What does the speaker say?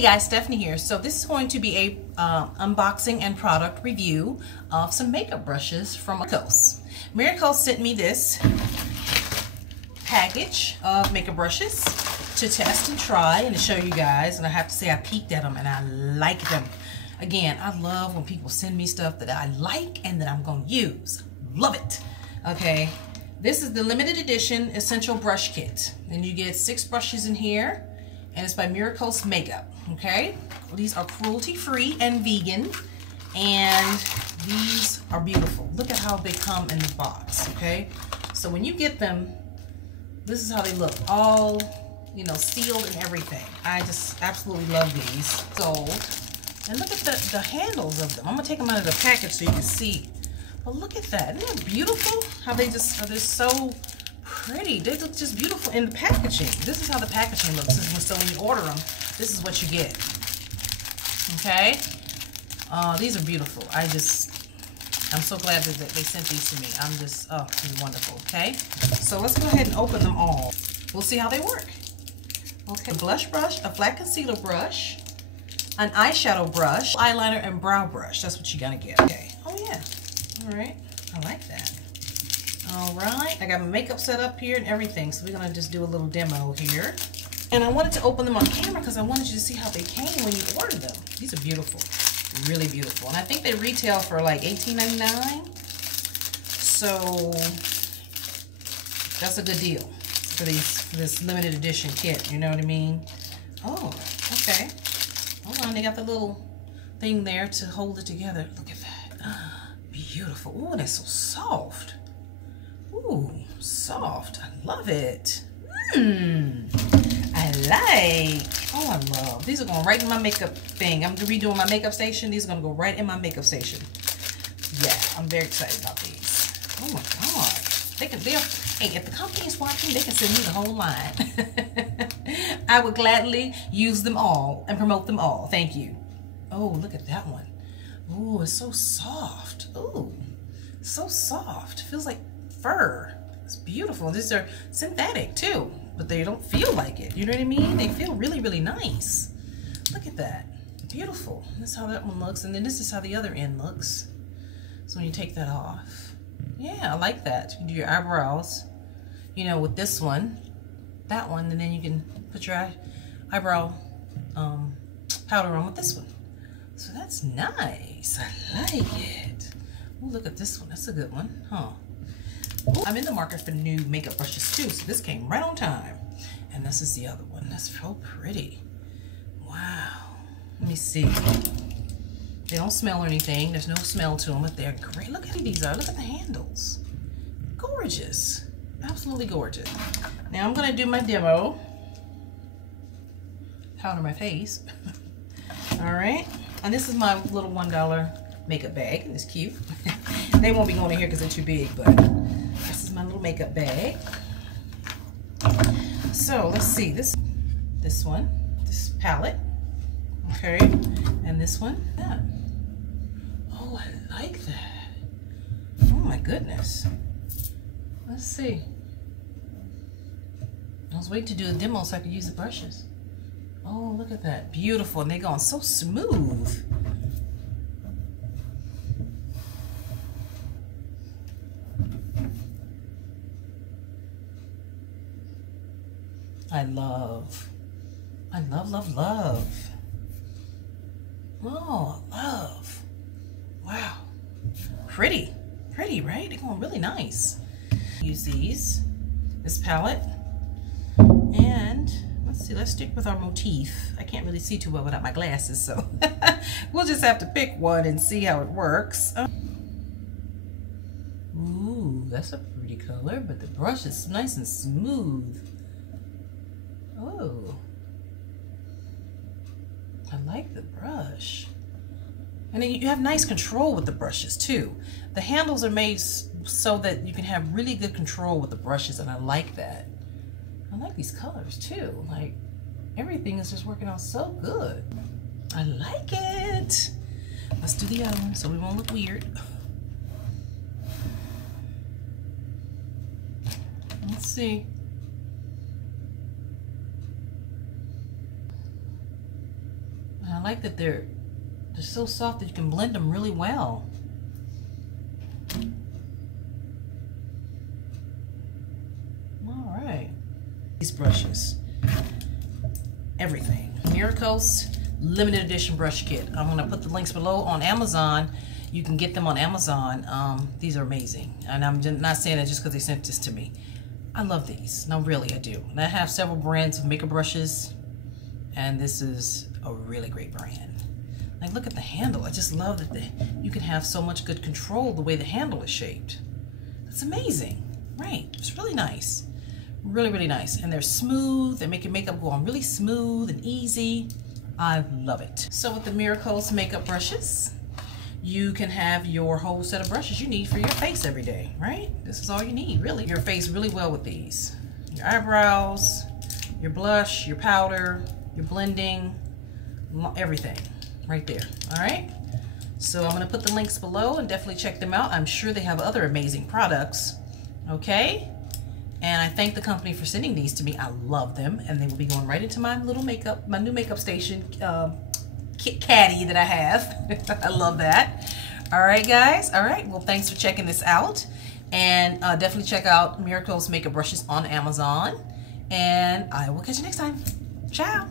Hey guys, Stephanie here. So this is going to be a unboxing and product review of some makeup brushes from Miracos. Miracos sent me this package of makeup brushes to test and try and to show you guys. And I have to say I peeked at them and I like them. Again, I love when people send me stuff that I like and that I'm going to use. Love it. Okay, this is the limited edition essential brush kit. And you get 6 brushes in here. And it's by Miracos Makeup, okay? These are cruelty-free and vegan, and these are beautiful. Look at how they come in the box, okay? So when you get them, this is how they look, all, you know, sealed and everything. I just absolutely love these. Sold. And look at the handles of them. I'm gonna take them out of the package so you can see. But look at that, isn't that beautiful? How they just, they're so pretty. They look just beautiful in the packaging. This is how the packaging looks. So when you order them, this is what you get. Okay? These are beautiful. I'm so glad that they sent these to me. I'm just, oh, this is wonderful. Okay? So let's go ahead and open them all. We'll see how they work. Okay, a blush brush, a flat concealer brush, an eyeshadow brush, eyeliner, and brow brush. That's what you're gonna get. Okay. Oh yeah. All right. I like that. All right, I got my makeup set up here and everything, so we're gonna just do a little demo here. And I wanted to open them on camera because I wanted you to see how they came when you order them. These are beautiful, really beautiful. And I think they retail for like $18.99. So that's a good deal for this limited edition kit, you know what I mean? Oh, okay. Hold on, they got the little thing there to hold it together. Look at that. Beautiful. Oh, that's so soft. Ooh, soft. I love it. I like. Oh, I love. These are going right in my makeup thing. I'm redoing my makeup station. These are going to go right in my makeup station. Yeah, I'm very excited about these. Oh my God. Hey, if the company is watching, they can send me the whole line. I would gladly use them all and promote them all. Thank you. Oh, look at that one. Oh, it's so soft. Oh, so soft. Feels like fur. It's beautiful. These are synthetic too, but they don't feel like it. You know what I mean? They feel really, really nice. Look at that. Beautiful. That's how that one looks. And then this is how the other end looks. So when you take that off. Yeah, I like that. You can do your eyebrows, you know, with this one, that one, and then you can put your eyebrow powder on with this one. So that's nice. I like it. Oh, look at this one. That's a good one, huh? I'm in the market for new makeup brushes too, so this came right on time. And this is the other one. That's so pretty. Wow. Let me see. They don't smell or anything. There's no smell to them, but they're great. Look how these are. Look at the handles. Gorgeous. Absolutely gorgeous. Now I'm going to do my demo. Powder my face. All right. And this is my little $1 makeup bag. It's cute. They won't be going in here because they're too big, but this is my little makeup bag. So let's see this one, this palette, okay, and this one. Yeah. Oh, I like that. Oh my goodness. Let's see. I was waiting to do a demo so I could use the brushes. Oh, look at that. Beautiful. And they're going so smooth. I love, love, love. Oh, love. Wow. Pretty. Pretty, right? They're going really nice. Use this palette. And let's see, let's stick with our motif. I can't really see too well without my glasses, so we'll just have to pick one and see how it works. Ooh, that's a pretty color, but the brush is nice and smooth. Oh, I like the brush. And then you have nice control with the brushes too. The handles are made so that you can have really good control with the brushes, and I like that. I like these colors too. Like, everything is just working out so good. I like it. Let's do the other one so we won't look weird. Let's see. I like that they're so soft that you can blend them really well. All right. These brushes. Everything. Miracos limited edition brush kit. I'm going to put the links below on Amazon. You can get them on Amazon. These are amazing. And I'm not saying that just because they sent this to me. I love these. No, really, I do. And I have several brands of makeup brushes. And this is a really great brand. Like, look at the handle. I just love that you can have so much good control the way the handle is shaped. That's amazing. Right. It's really nice. Really, really nice. And they're smooth. They make your makeup go on really smooth and easy. I love it. So with the Miracos makeup brushes, you can have your whole set of brushes you need for your face every day, right? This is all you need, really. Your face really well with these. Your eyebrows, your blush, your powder, your blending, everything right there, all right? So I'm gonna put the links below and definitely check them out. I'm sure they have other amazing products, okay? And I thank the company for sending these to me. I love them, and they will be going right into my little makeup, my new makeup station caddy that I have. I love that. All right, guys. All right. Well, thanks for checking this out, and definitely check out Miracos makeup brushes on Amazon. And I will catch you next time. Ciao.